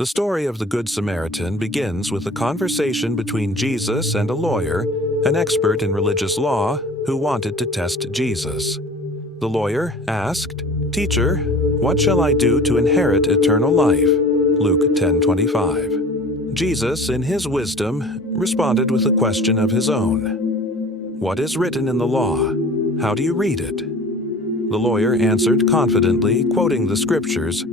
The story of the Good Samaritan begins with a conversation between Jesus and a lawyer, an expert in religious law, who wanted to test Jesus. The lawyer asked, "Teacher, what shall I do to inherit eternal life?" Luke 10:25. Jesus, in his wisdom, responded with a question of his own. "What is written in the law? How do you read it?" The lawyer answered confidently, quoting the scriptures,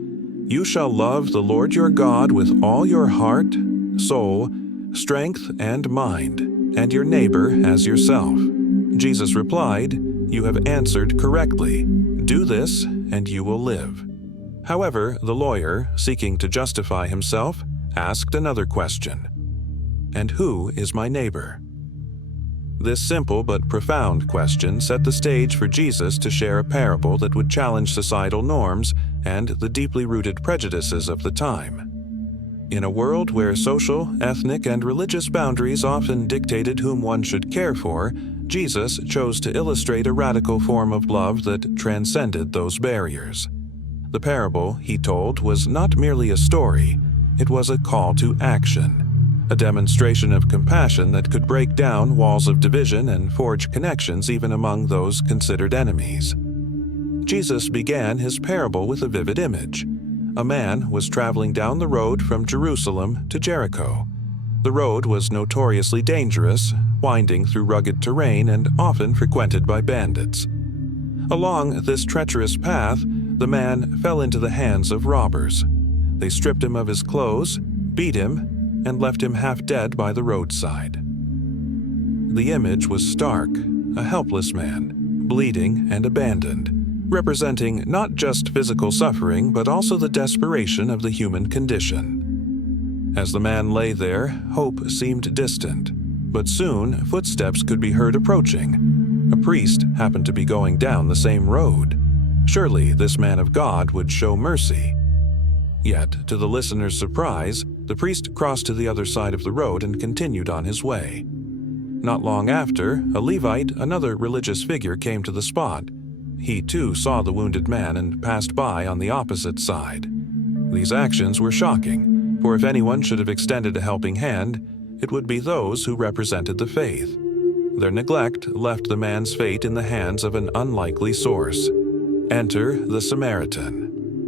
"You shall love the Lord your God with all your heart, soul, strength, and mind, and your neighbor as yourself." Jesus replied, "You have answered correctly. Do this, and you will live." However, the lawyer, seeking to justify himself, asked another question. "And who is my neighbor?" This simple but profound question set the stage for Jesus to share a parable that would challenge societal norms and the deeply rooted prejudices of the time. In a world where social, ethnic, and religious boundaries often dictated whom one should care for, Jesus chose to illustrate a radical form of love that transcended those barriers. The parable, he told, was not merely a story, it was a call to action, a demonstration of compassion that could break down walls of division and forge connections even among those considered enemies. Jesus began his parable with a vivid image. A man was traveling down the road from Jerusalem to Jericho. The road was notoriously dangerous, winding through rugged terrain and often frequented by bandits. Along this treacherous path, the man fell into the hands of robbers. They stripped him of his clothes, beat him, and left him half dead by the roadside. The image was stark, a helpless man, bleeding and abandoned, representing not just physical suffering but also the desperation of the human condition. As the man lay there, hope seemed distant, but soon footsteps could be heard approaching. A priest happened to be going down the same road. Surely this man of God would show mercy. Yet, to the listener's surprise, the priest crossed to the other side of the road and continued on his way. Not long after, a Levite, another religious figure, came to the spot. He too saw the wounded man and passed by on the opposite side. These actions were shocking, for if anyone should have extended a helping hand, it would be those who represented the faith. Their neglect left the man's fate in the hands of an unlikely source. Enter the Samaritan.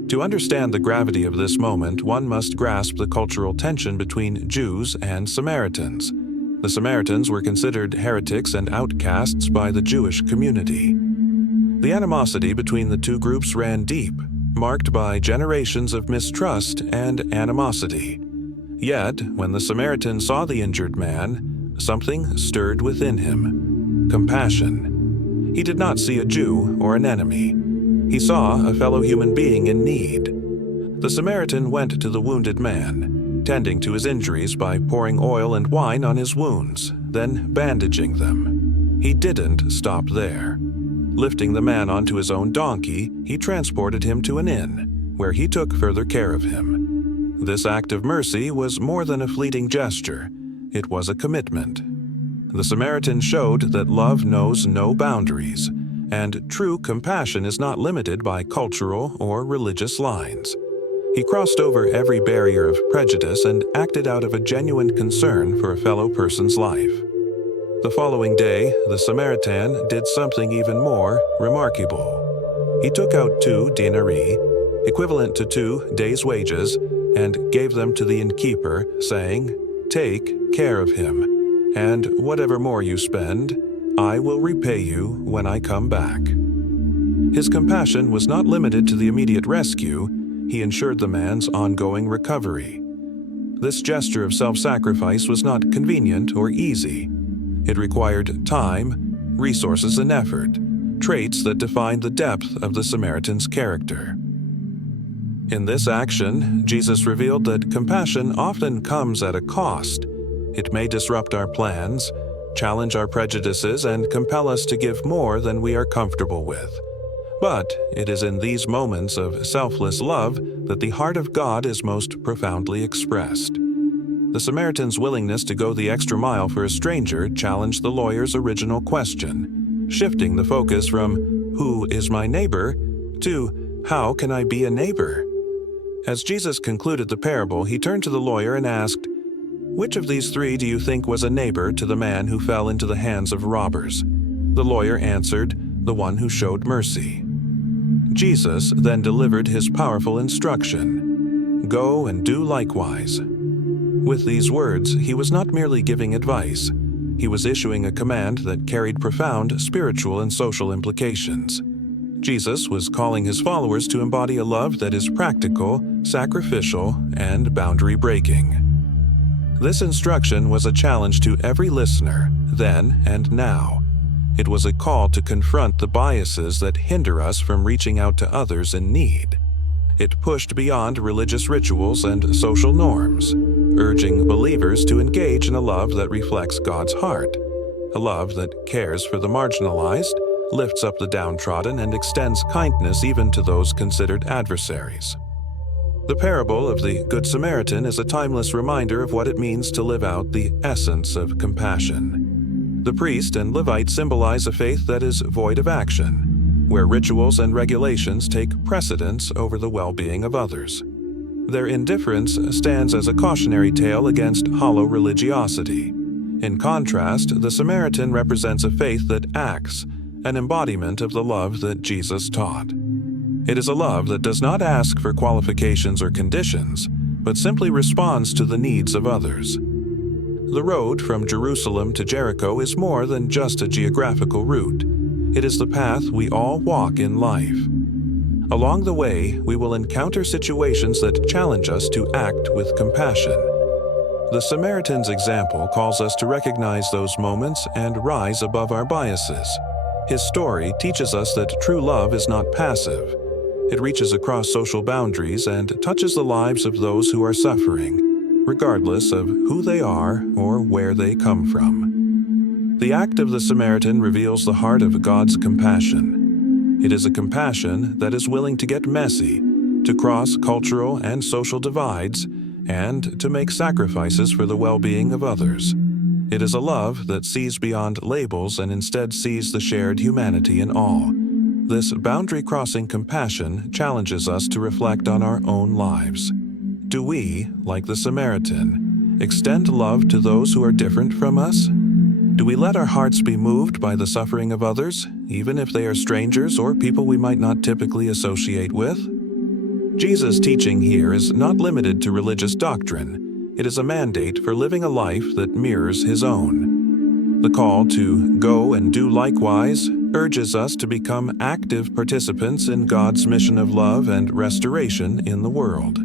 To understand the gravity of this moment, one must grasp the cultural tension between Jews and Samaritans. The Samaritans were considered heretics and outcasts by the Jewish community. The animosity between the two groups ran deep, marked by generations of mistrust and animosity. Yet, when the Samaritan saw the injured man, something stirred within him: compassion. He did not see a Jew or an enemy. He saw a fellow human being in need. The Samaritan went to the wounded man, tending to his injuries by pouring oil and wine on his wounds, then bandaging them. He didn't stop there. Lifting the man onto his own donkey, he transported him to an inn, where he took further care of him. This act of mercy was more than a fleeting gesture. It was a commitment. The Samaritan showed that love knows no boundaries, and true compassion is not limited by cultural or religious lines. He crossed over every barrier of prejudice and acted out of a genuine concern for a fellow person's life. The following day, the Samaritan did something even more remarkable. He took out 2 denarii, equivalent to 2 days' wages, and gave them to the innkeeper, saying, "Take care of him, and whatever more you spend, I will repay you when I come back." His compassion was not limited to the immediate rescue. He ensured the man's ongoing recovery. This gesture of self-sacrifice was not convenient or easy. It required time, resources, and effort, traits that defined the depth of the Samaritan's character. In this action, Jesus revealed that compassion often comes at a cost. It may disrupt our plans, challenge our prejudices, and compel us to give more than we are comfortable with. But it is in these moments of selfless love that the heart of God is most profoundly expressed. The Samaritan's willingness to go the extra mile for a stranger challenged the lawyer's original question, shifting the focus from "Who is my neighbor?" to "How can I be a neighbor?" As Jesus concluded the parable, he turned to the lawyer and asked, "Which of these three do you think was a neighbor to the man who fell into the hands of robbers?" The lawyer answered, "The one who showed mercy." Jesus then delivered his powerful instruction, "Go and do likewise." With these words, he was not merely giving advice. He was issuing a command that carried profound spiritual and social implications. Jesus was calling his followers to embody a love that is practical, sacrificial, and boundary-breaking. This instruction was a challenge to every listener, then and now. It was a call to confront the biases that hinder us from reaching out to others in need. It pushed beyond religious rituals and social norms, urging believers to engage in a love that reflects God's heart, a love that cares for the marginalized, lifts up the downtrodden, and extends kindness even to those considered adversaries. The parable of the Good Samaritan is a timeless reminder of what it means to live out the essence of compassion. The priest and Levite symbolize a faith that is void of action, where rituals and regulations take precedence over the well-being of others. Their indifference stands as a cautionary tale against hollow religiosity. In contrast, the Samaritan represents a faith that acts, an embodiment of the love that Jesus taught. It is a love that does not ask for qualifications or conditions, but simply responds to the needs of others. The road from Jerusalem to Jericho is more than just a geographical route. It is the path we all walk in life. Along the way, we will encounter situations that challenge us to act with compassion. The Samaritan's example calls us to recognize those moments and rise above our biases. His story teaches us that true love is not passive. It reaches across social boundaries and touches the lives of those who are suffering, regardless of who they are or where they come from. The act of the Samaritan reveals the heart of God's compassion. It is a compassion that is willing to get messy, to cross cultural and social divides, and to make sacrifices for the well-being of others. It is a love that sees beyond labels and instead sees the shared humanity in all. This boundary-crossing compassion challenges us to reflect on our own lives. Do we, like the Samaritan, extend love to those who are different from us? Do we let our hearts be moved by the suffering of others, even if they are strangers or people we might not typically associate with? Jesus' teaching here is not limited to religious doctrine. It is a mandate for living a life that mirrors his own. The call to go and do likewise urges us to become active participants in God's mission of love and restoration in the world.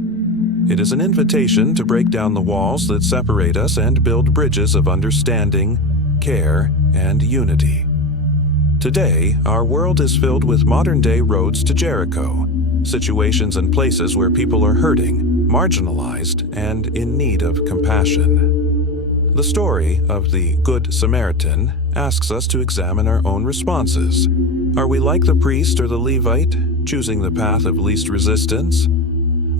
It is an invitation to break down the walls that separate us and build bridges of understanding, care, and unity. Today, our world is filled with modern-day roads to Jericho, situations and places where people are hurting, marginalized, and in need of compassion. The story of the Good Samaritan asks us to examine our own responses. Are we like the priest or the Levite, choosing the path of least resistance?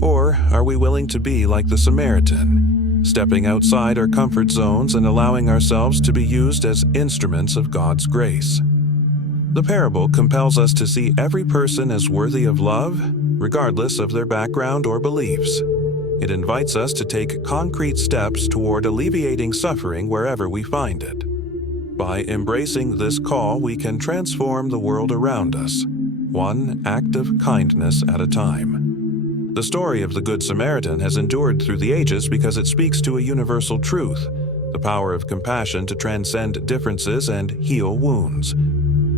Or are we willing to be like the Samaritan, stepping outside our comfort zones and allowing ourselves to be used as instruments of God's grace? The parable compels us to see every person as worthy of love, regardless of their background or beliefs. It invites us to take concrete steps toward alleviating suffering wherever we find it. By embracing this call, we can transform the world around us, one act of kindness at a time. The story of the Good Samaritan has endured through the ages because it speaks to a universal truth, the power of compassion to transcend differences and heal wounds.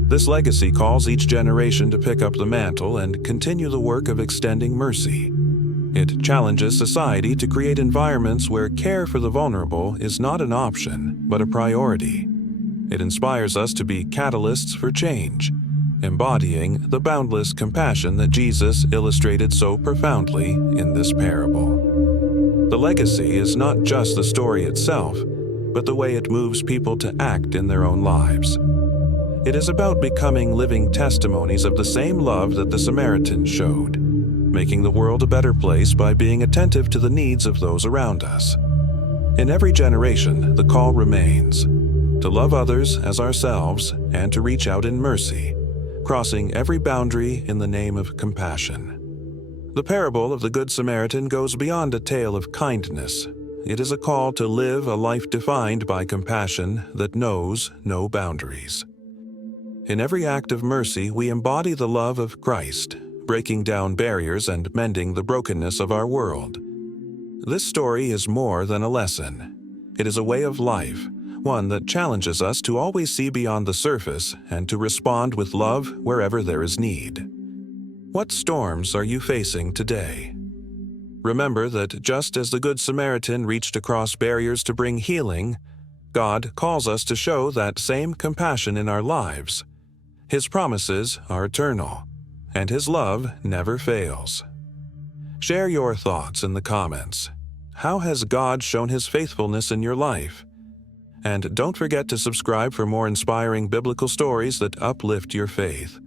This legacy calls each generation to pick up the mantle and continue the work of extending mercy. It challenges society to create environments where care for the vulnerable is not an option, but a priority. It inspires us to be catalysts for change, embodying the boundless compassion that Jesus illustrated so profoundly in this parable. The legacy is not just the story itself, but the way it moves people to act in their own lives. It is about becoming living testimonies of the same love that the Samaritan showed, making the world a better place by being attentive to the needs of those around us. In every generation, the call remains to love others as ourselves and to reach out in mercy, crossing every boundary in the name of compassion. The parable of the Good Samaritan goes beyond a tale of kindness. It is a call to live a life defined by compassion that knows no boundaries. In every act of mercy, we embody the love of Christ, breaking down barriers and mending the brokenness of our world. This story is more than a lesson. It is a way of life, one that challenges us to always see beyond the surface and to respond with love wherever there is need. What storms are you facing today? Remember that just as the Good Samaritan reached across barriers to bring healing, God calls us to show that same compassion in our lives. His promises are eternal, and His love never fails. Share your thoughts in the comments. How has God shown His faithfulness in your life? And don't forget to subscribe for more inspiring biblical stories that uplift your faith.